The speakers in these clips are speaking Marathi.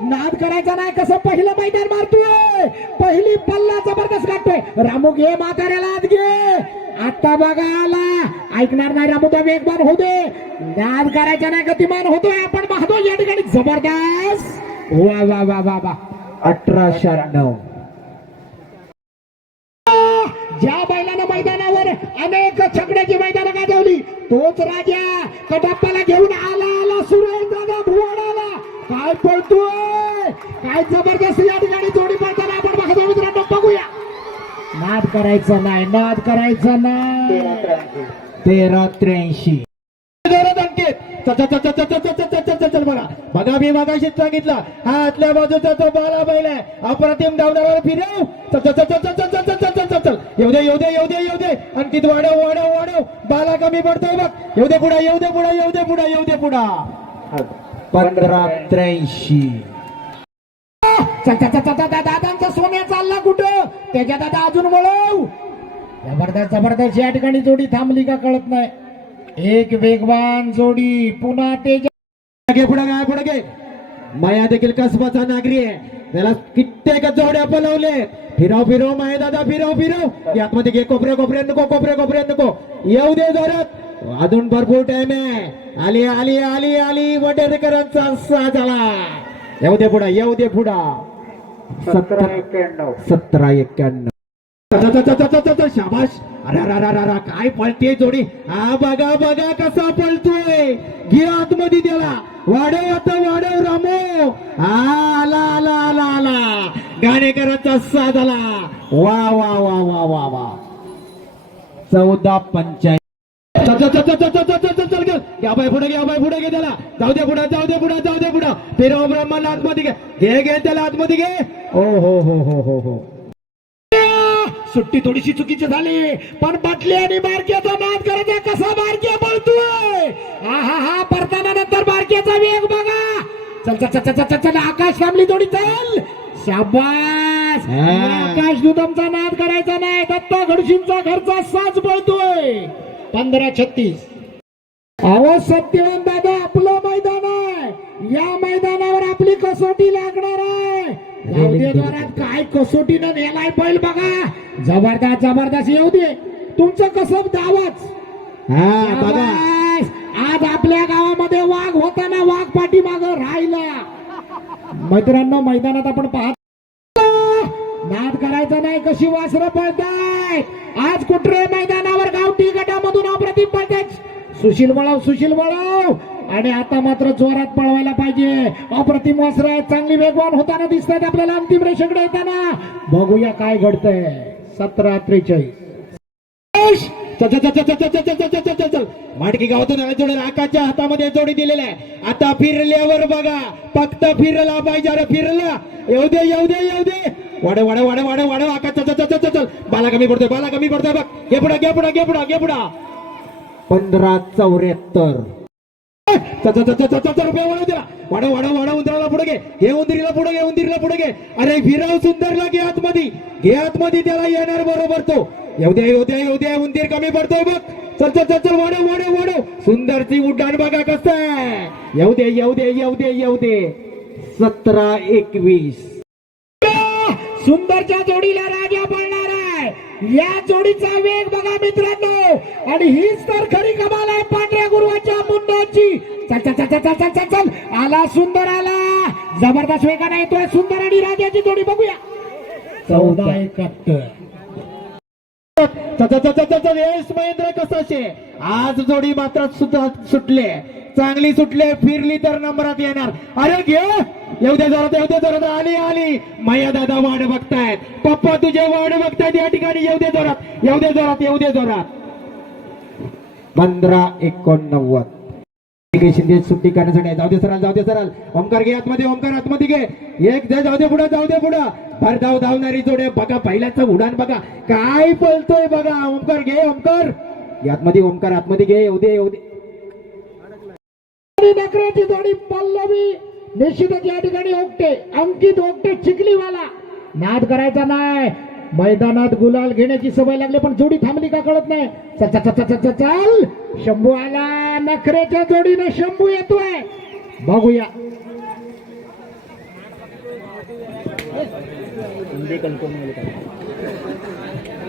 नाद करायचा नाही कसं पहिलं मैदान मारतोय? पहिली पल्ला जबरदस्त काढतोय रामू घे म्हाताऱ्याला आत घे. आता बघा आला. ऐकणार नाही रामू तो वेगवान होते नाद करायचा नाही गतिमान होतोय आपण. पाहतो या ठिकाणी जबरदस्त. वा वा वा वा वा. अठरा शहाण्णव. ज्या बैलानं मैदानावर अनेक छकड्याची मैदानं गाजवली तोच राजा कटाप्पाला घेऊन काय जबरदस्त या ठिकाणी जोडी पळताना आपण बघतो मित्रांनो बघूया नाद करायचा नाही नाद करायचा नाही तेरा त्र्याऐंशी चल बघा बघा मी मगाशीच सांगितलं हा आतल्या बाजूचा तो बाला बैल आहे अप्रतिम धावणारा फिरव चल चल चल चल चल चल चल चल चल चल चल येऊ दे येऊ दे येऊ दे येऊ दे अंकित वाढव वाढव वाढव बाला कमी पडतोय बघ येऊ दे पुढा येऊ दे पुढा येऊ दे पुढा येऊ दे पुढा पंधरा त्र्याऐंशी दादांचा सोन्या चालला कुठं? त्याच्या दादा अजून वळव. जबरदस्त जबरदस्त. या ठिकाणी जोडी थांबली का कळत नाही. एक वेगवान जोडी. पुन्हा तेजा पुढे काय पुढे घे माया देखील कसबाचा नागरी आहे. त्याला कित्येक जोड्या पलवले फिराव फिरव माय दादा फिरव फिरव. यात मध्ये घे कोपऱ्या कोपऱ्या नको कोपऱ्या कोपऱ्या नको. येऊ दे जोरात. अजून भरपूर टाइम आहे. आली आली आली आली. वडेरकरांचा सा झाला येऊ दे पुढा येऊ दे पुढा. सतरा एक्क्याण्णव सतरा शाबाश. अरे अरे, काय पळते जोडी. हा बघा बघा कसा पळतोय घे आतमध्ये त्याला. वाढव आता वाढव रामो. आला आला आला आला. गाणेकरांचा साथ आला. वा वा वा वा वा वा. चौदा पंचायत चल चल चल चल चल चल चल घ्या बाय पुढे घ्या बाय पुढे घे त्याला जाऊ दे पुढे जाऊ दे पुढे जाऊ दे पुढे फिरव ब्रह्माला आतमध्ये घे घे घे त्याला आतमध्ये घे ओ हो हो हो हो हो सुट्टी थोडीशी चुकीची झाली पण बाटली आणि बारक्याचा नाद करायचा कसा बारक्या बोलतोय आहा हा हा परताना नंतर बारक्याचा वेग बघा चल चल चल चल चल चल आकाश फॅमिली थोडी चल शाबास आकाश दुदमचा नाद करायचा नाही दत्ता घडशींचा घरचा साच बोलतोय पंधरा छत्तीस. अहो सत्यवान दादा आपलं मैदान आहे. या मैदानावर आपली कसोटी लागणार आहे. काय कसोटीनं नेलाय बैल बघा. जबरदस्त जबरदस्त. येऊ दे. तुमचं कसं दावाच. हा. आज आपल्या गावामध्ये वाघ होताना वाघ पाठीमाग राहिला. मित्रांनो मैदानात आपण पाहत. नाद करायचा नाही कशी वासरं आहे. आज कुठे मैदानावर? गावठी गटामधून अप्रतिम पळतात सुशील बळाव सुशील बळाव. आणि आता मात्र जोरात पळवायला पाहिजे. अप्रतिम वासराय चांगली वेगवान होताना दिसतात आपल्याला अंतिम रेषेकडे येताना. बघूया काय घडतंय. सतरा त्रेचाळीस. माटकी गावातून जोडी आकाशच्या हातामध्ये जोडी दिलेला आहे. आता फिरल्यावर बघा. फक्त फिरला पाहिजे. अरे फिरला. येऊ दे येऊ दे येऊ दे. वाडे वाडे वाडे वाडे वाडे आकाश चल चल चल चल चल बाला कमी पडतोय बाला कमी पडतोय बघ घे पुढा घे पुढा घे पुढा घे पुढा पंधरा चौऱ्याहत्तर रुपये वाढव त्याला वाढव वाढव वाढव उंदराला पुढे घे घे उंदरीला पुढे घे उंदरीला पुढे घे अरे विराव सुंदरला घे आतमध्ये घे आतमध्ये त्याला येणार बरोबर तो येऊ दे येऊ दे येऊ दे उंदीर कमी पडतोय बघ चल चल चल चल वाढव वाढव वाढव सुंदरची उड्डाण बघा कसं येऊ दे येऊ दे येऊ दे येऊ दे सतरा एकवीस सुंदरच्या जोडीला राजा पडणार आहे. या जोडीचा वेग बघा मित्रांनो. आणि हीच तर खरी कमाल आहे पांढऱ्या गुरुवाच्या मुंडाची. चल चल चल चल चल चल चल. आला सुंदर आला. जबरदस्त वेगाने येतोय सुंदर आणि राजाची जोडी बघूया. चौदा एकाहत्तर. यश महेंद्र कसाशे आज जोडी मात्र सुद्धा सुटले चांगली सुटले फिरली तर नंबरात येणार अरे घे येऊ दे जरा येऊ दे जरा आली आली माया दादा वाढ बघतायत पप्पा तुझे वाढ बघतायत या ठिकाणी येऊ दे जोरात येऊ दे जोरात येऊ दे जोरात पंधरा एकोणनव्वद शिंदे सुट्टी करण्यासाठी. जाऊ दे सराल जाऊ दे सराल. ओमकार घे आतमध्ये ओमकार आतमध्ये घे. एक दे जाऊ दे पुढे जाऊ दे पुढे. भर धाव धावणारी जोडे बघा पहिल्याचं उडान बघा. काय पळतोय बघा. ओमकार घे ओमकार. घे आतमध्ये ओमकार आतमध्ये घे. येऊ दे येऊ दे. नकराची जोडी पल्लवी. निश्चितच या ठिकाणी ओकटे अंकित ओकटे चिखलीवाला. नाद करायचा नाही. मैदानात गुलाल घेण्याची सवय लागली पण जोडी थांबली का कळत नाही. चल चल. शंभू आला. नखरेच्या जोडीने शंभू येतोय. बघूया.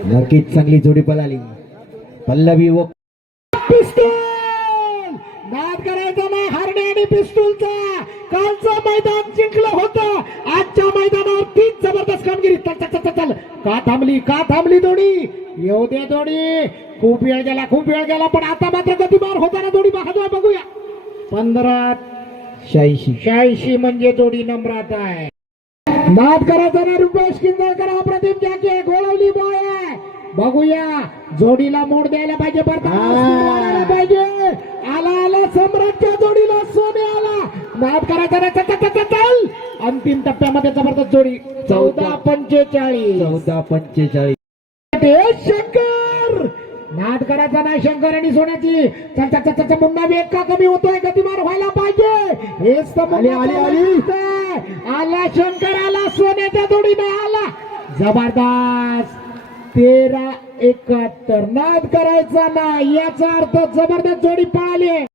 नक्कीच चांगली जोडी पळाली. पल्लवी व पिस्तूल. नाद करायचा नाही हरणे आणि पिस्तूलचा. कालचं मैदान जिंकलं होतं. आजच्या मैदानावर तीन जबरदस्त कामगिरी. चल चल चल, चल चल. का थांबली का थांबली दोडी येऊ दे दोडी खूप वेळ गेला खूप वेळ गेला पण आता मात्र गतिमान होताना दोडी पाहतोय बघूया. पंधरा शहाऐंशी. शहाऐंशी म्हणजे जोडी नंबरात आहे. नाद करायचा ना रुपेश किंजळकर अप्रतिम जॅके गोळवली बॉय आहे. बघूया जोडीला मोड द्यायला पाहिजे परत. पाहिजे. आला आला सम्राटच्या जोडीला सोने आला. नाद करायचा ना चल, चल, अंतिम टप्प्यामध्ये जबरदस्त जोडी. चौदा पंचेचाळीस. चौदा पंचेचाळीस. नाद करायचा नाही शंकर आणि सोन्याची. मुन्ना वेग का कमी होतोय गतिमान व्हायला पाहिजे. हेच तर आली, आली, आली. आला. शंकर आला सोन्याच्या जोडीने आला. जबरदस्त. तेरा एकाहत्तर. नाद करायचा नाही याचा अर्थ जबरदस्त जोडी पळाली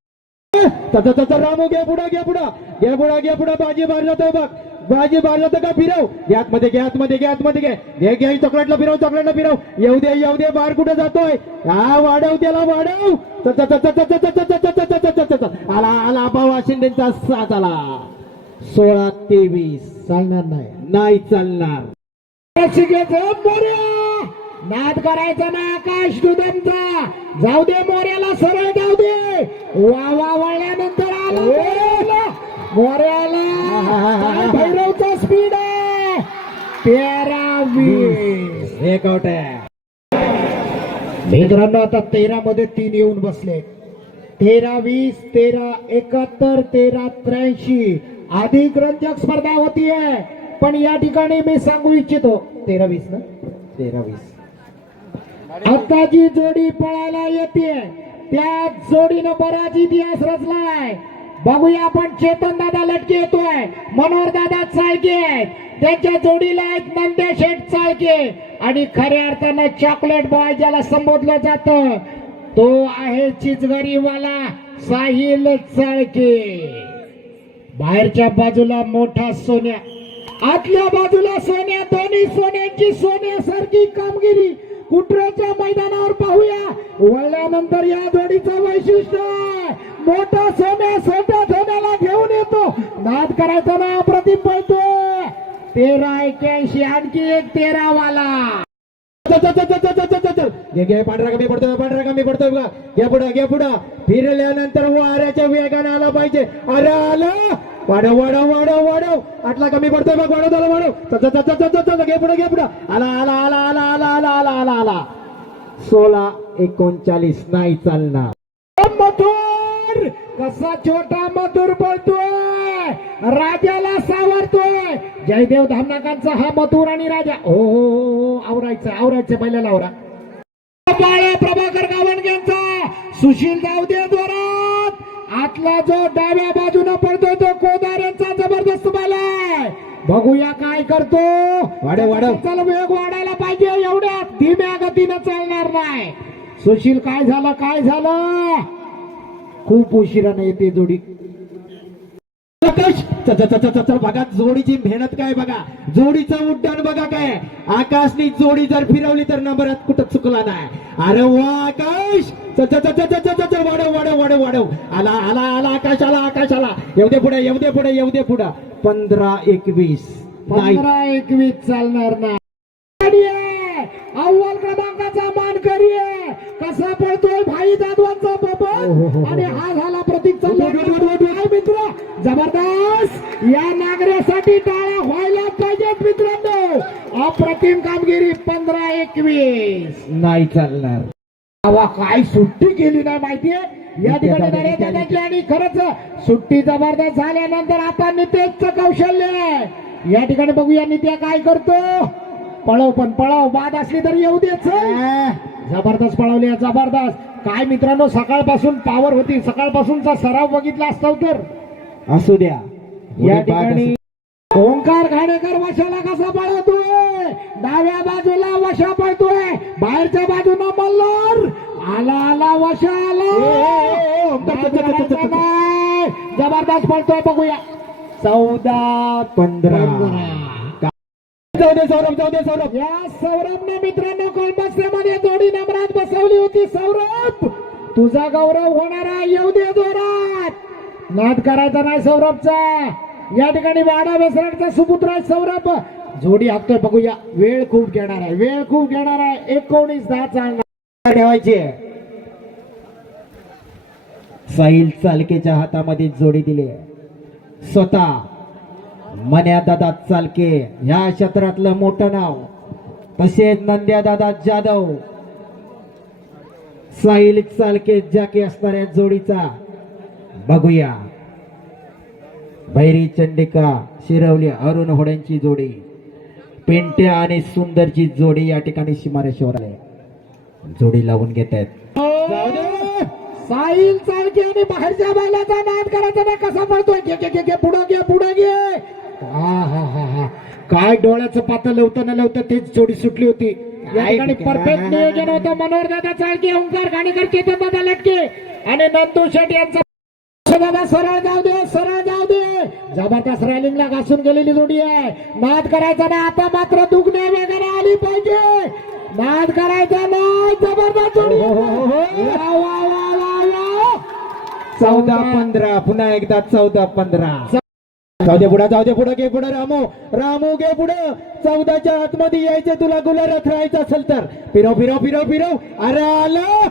तसं तसं रामू घे पुढं घे पुढं. घे पुढं घे पुढं बाजी बाहेर जातोय बघ. बाजी बारला तर का फिरव घे आतमध्ये घे आतमध्ये घे आतमध्ये घे घे घे चॉकलेटला फिरव चॉकलेटला फिरव येऊ दे येऊ दे बार कुठे जातोय हा वाढव त्याला वाढव आला आला बाबा शिंदेचा सात आला सोळा तेवीस चालणार नाही नाही चालणार नाद करायचा ना आकाश दुधांचा जाऊ दे मोर्याला सरळ जाऊ दे वा वा वाळल्यानंतर आला भैरवचा स्पीड आहे? तेरा वीस एक आउट आहे मित्रांनो आता तेरा मध्ये तीन येऊन बसले. तेरा वीस तेरा एकाहत्तर तेरा त्र्याऐंशी. अधिक रंजक स्पर्धा होती आहे पण या ठिकाणी मी सांगू इच्छितो. तेरा वीस ना? तेरा वीस आता जी जोडी पळायला येते त्या जोडीनं बराच इतिहास रचलाय. बघूया आपण चेतन दादा लटके येतोय. मनोहर दादा चाळके आहेत. त्यांच्या जोडीला आहेत नंद्या शेठ चाळके. आणि खऱ्या अर्थानं चॉकलेट बॉय ज्याला संबोधलं जात तो आहे चिचगरीवाला साहिल चाळके. बाहेरच्या बाजूला मोठा सोन्या. आतल्या बाजूला सोन्या दोन्ही सोन्यांची सोन्यासारखी कामगिरी. कुटऱ्याच्या मैदानावर पाहूया. वळल्यानंतर या जोडीचं वैशिष्ट्य. मोठा सोन्या सोट्या सोन्याला घेऊन येतो नाद करायचा ना अप्रतिम पळतोय तेरा एक्याऐंशी आणखी एक तेरा वाला घे पांढरा कमी पडतोय पांढरा कमी पडतोय बघा घ्या पुढं घ्या पुढं फिरल्यानंतर वाऱ्याच्या वेगाने आला पाहिजे अरे आलं वाढव वाढव वाढव वाढव आटला कमी पडतोय बघ वाढव त्याला वाढव घे पुढं घे पुढं आला आला आला आला आला आला आला आला आला सोळा एकोणचाळीस नाही चालणार कसा छोटा मथुर पळतोय राजाला सावरतोय. जयदेव धामनाकांचा हा मथुर आणि राजा. हो हो हो, हो आवरायचं आवरायचं पहिल्याला आवरा. प्रभाकर गावणग्यांचा सुशील जावदे जोरात. आतला जो डाव्या बाजूने पडतोय तो कोदाऱ्यांचा जबरदस्त बालाय बघूया काय करतो. वाढव, वाढव. चल वेग वाढायला पाहिजे. एवढ्या धीम्या गतीनं चालणार नाही. सुशील काय झालं काय झालं? खूप उशिराने येते जोडी बघा जोडीची मेहनत काय बघा जोडीचं उड्डाण बघा काय आकाशनी जोडी जर फिरवली तर नंबरात कुठं चुकला नाही अरे वा आकाश वाढव वाढव वाढव वाढव आला आला आला आकाश आला आकाश आला येऊ दे पुढे येऊ दे पुढे येऊ दे पुढे पंधरा एकवीस पंधरा एकवीस चालणार नाही अव्वल क्रमांकाचा मानकरी करीये कसा पडतो भाई जाधवांचा हो, हो, हो. आणि हा झाला प्रतीक चालला मित्र जबरदस्त. या नागऱ्यासाठी टाळ्या व्हायला पाहिजेत मित्रांनो. अप्रतिम कामगिरी पंधरा एकवीस. नाही चालणार. काय सुट्टी केली नाही माहितीये? या ठिकाणी आणि खरंच सुट्टी जबरदस्त झाल्यानंतर आता नितेशचं कौशल्य आहे. या ठिकाणी बघूया नित्या काय करतो. पळव पण पळव. बाद असली तरी येऊ दे चल. जबरदस्त पळवली जबरदस्त. काय मित्रांनो सकाळपासून पावर होती. सकाळपासूनचा सराव बघितला असता तर? असू द्या. या ठिकाणी ओंकार घाणेकर वशाला कसा पळवतोय डाव्या बाजूला वशा पळतोय. बाहेरच्या बाजूला मल्हार. आला आला वशा आला. जबरदस्त पळतोय बघूया. चौदा पंधरा. जाऊ दे सौरभ जाऊ दे सौरभ. या सौरभने मित्रांनो कॉल्बस्त्यामध्ये जोडी नंबरात बसवली होती. सौरभ तुझा गौरव होणार आहे. येऊ दे जोरात. नाद करायचा नाही सौरभचा. या ठिकाणी वाडा वेसरडचा सुपुत्र आहे सौरभ. जोडी हाकतोय बघूया. वेळ खूप घेणार आहे. वेळ खूप घेणार आहे. एकोणीस दहा चांगला ठेवायची. साहिल चालकेच्या हातामध्ये जोडी दिली स्वतः मन्या दादा चालके ह्या क्षेत्रातलं मोठं नाव. तसेच नंद्या दादा जाधव. साहिल चालके जाके असणाऱ्या जोडीचा. बघूया. भैरी चंडिका शिरवली अरुण होड्यांची जोडी. पेंट्या आणि सुंदरची जोडी या ठिकाणी शिमारे आहे जोडी लावून घेत आहेत. हो! साहिल चालके आणि बाहेरच्या बैलाचा नाद करायचा नाही कसा पडतोय घे घे घे घे पुढं घे पुढं घे. हा हा हा हा. काय डोळ्याचं पातळ लवतं न लवतं तेच जोडी सुटली होती. या ठिकाणी? परफेक्ट नियोजन होतं. मनोहर दादा चालके ओंकार गाणीकर केतन दादा लटके आणि नंदू शेट यांचा दादा सरळ जाऊ दे सरळ जाऊ दे. जबरदस्त रॅलिंगला घासून गेलेली जोडी आहे. नाद करायचा ना आता मात्र दुखणे वगैरे आली पाहिजे. नाद करायचा नाही जबरदस्त जोडी हो, हो, हो. चौदा पंधरा पुन्हा एकदा चौदा पंधरा. जाऊ दे पुढे जाऊ दे पुढे घे पुढे रामू. रामू घे पुढे. चौदाच्या आतमध्ये यायचे तुला गुलारात राहायचं असेल तर. फिरव फिरव फिरव फिरव. अरे आलं.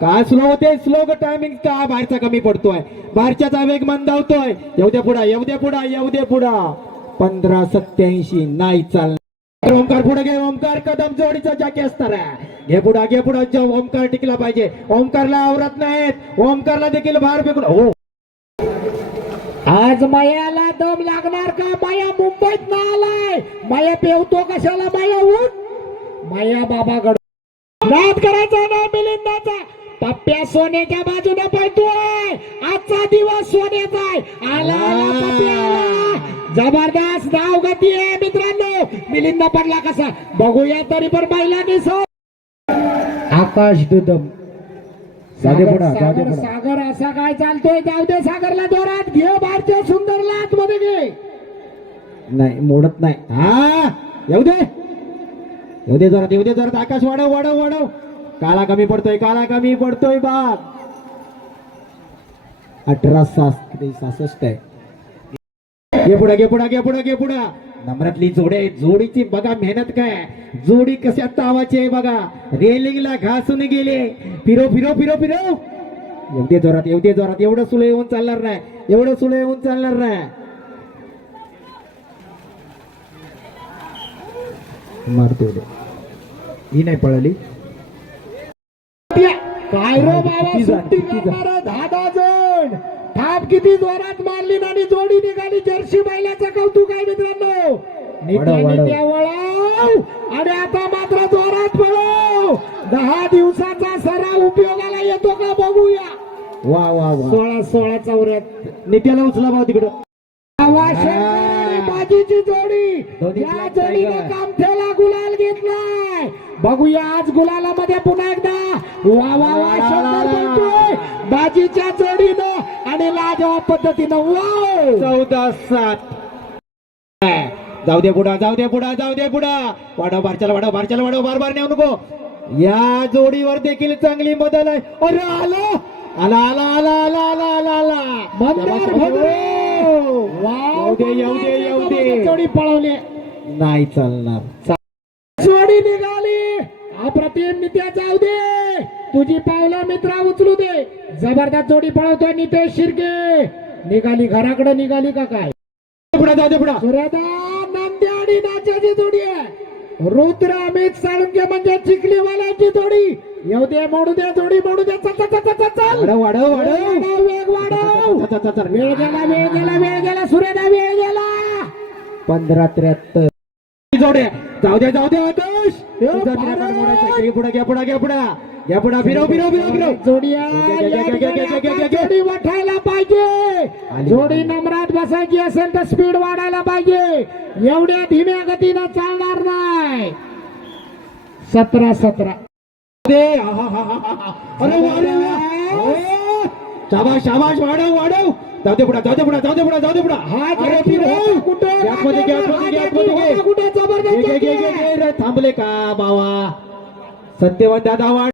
का स्लो होते स्लो टायमिंग का बाहेरचा कमी पडतोय? बाहेरच्याचा वेग मंदावतोय. येऊ दे पुढा येऊ दे पुढा येऊ दे पुढा. पंधरा सत्याऐंशी नाही चालणार. ओमकार पुढे घे ओमकार कदम जोडीचा जाकी असणार घे पुढा घे पुढा. ओमकार टिकला पाहिजे. ओमकारला आवरत नाहीत. ओमकारला देखील बाहेर फेकून हो. आज मायाला दम लागणार का? माया मुंबईत ना आलाय माया पेवतो कशाला? माया उठ माया बाबा गड नाद करायचा ना मिलिंदाचा. पप्प्या सोन्याच्या बाजूने पळतोय. आजचा दिवस सोन्याचा आहे. आला. जबरदस्त धाव गती आहे मित्रांनो. मिलिंद पडला कसा? बघूया तरी पण बैलांनी सो आकाश दुदम. सागर असा काय चालतोय? जाऊ दे सागरला जोरात. घे बारच्या सुंदरला आतमध्ये घे. नाही मोडत नाही. हा? येऊ दे. येऊ दे जरा येऊ दे जरा आकाश वाढव वाढव वाढव. काला कमी पडतोय काला कमी पडतोय बाग अठरा सास सहासष्ट आहे. घे पुढे घे पुढे घे पुढे घे पुढे. नम्रातली जोडे जोडीची बघा मेहनत काय. जोडी कशा तावाची आहे बघा. रेलिंगला घासून गेले. फिरो फिरो फिरो फिरो. दे जोरात दे जोरात एवढं सुले येऊन चालणार नाही. एवढं सुले येऊन चालणार नाही. मारतो. ही नाही पळाली. काय रो बाबा किती जण, सुट्टी किती जण? करणारं दहा दहा जण. थाप किती जोरात मारली ना आणि जोडी निघाली. जर्सी बैलाचं कौतुक आहे मित्रांनो निघाली वाढव. त्या वळाव आणि आता मात्र जोरात पळव दहा दिवसाचा सराव उपयोगाला येतो का बघूया. वा वा वा. सोळा सोळा चौऱ्याहत्तर नित्याला उचला भाऊ तिकडं. बाजीची जोडी. या जोडीने. कामठ्याला गुलाल घेतलाय. बघूया आज गुलालामध्ये पुन्हा एकदा. वा वा वा बोलतोय बाजीच्या जोडीनं आणि लाजवाब पद्धतीनं. वाव! चौदा सात. जाऊ दे पुढा जाऊ दे पुढा जाऊ दे पुढा वाढव बारच्याला वाढव बारच्याला वाढव बार बार नेऊ नको. या जोडीवर देखील चांगली बदल आहे. अरे आलो? आला आला आला आला आला आला आला. दे येऊ दे येऊ दे. जोडी पळवली. नाही चालणार. जोडी निघाली. अप्रतिम नित्या जाऊ दे. तुझी पावलं मित्रा उचलू दे. जबरदस्त जोडी पळवतोय नितेश शिर्के. निघाली घराकडे निघाली का काय? पुढा जाऊ दे पुढा आणि नाचाची जोडी आहे. रुद्र अमित साळुंके म्हणजे चिखलीवाल्याची जोडी. येऊ दे मोडू द्या जोडी मोडू द्या चल चल चल चल वाढव वाढव वेग वाढव. वेळ गेला वेळ गेला वेळ गेला. वेळ गेला. पंधरा त्र्याहत्तर. जोड्या जाऊ द्या जाऊ द्या आकाश पुढे घ्या पुढे घ्या पुढे. घ्या पुढे. फिरव फिरव फिरव फिरव. जोडिया जोडी जोडी नम्रात बसायची असेल तर स्पीड वाढायला पाहिजे. एवढ्या धीम्या गतीनं चालणार नाही. सतरा सतरा. अरे. शाबाश शाबाश वाढव वाढव. जाऊ दे पुढे जाऊ दे पुढे जाऊ दे पुढे जाऊ दे पुढे. हा कुठे थांबले का बावा? सत्यवान दादा वाढ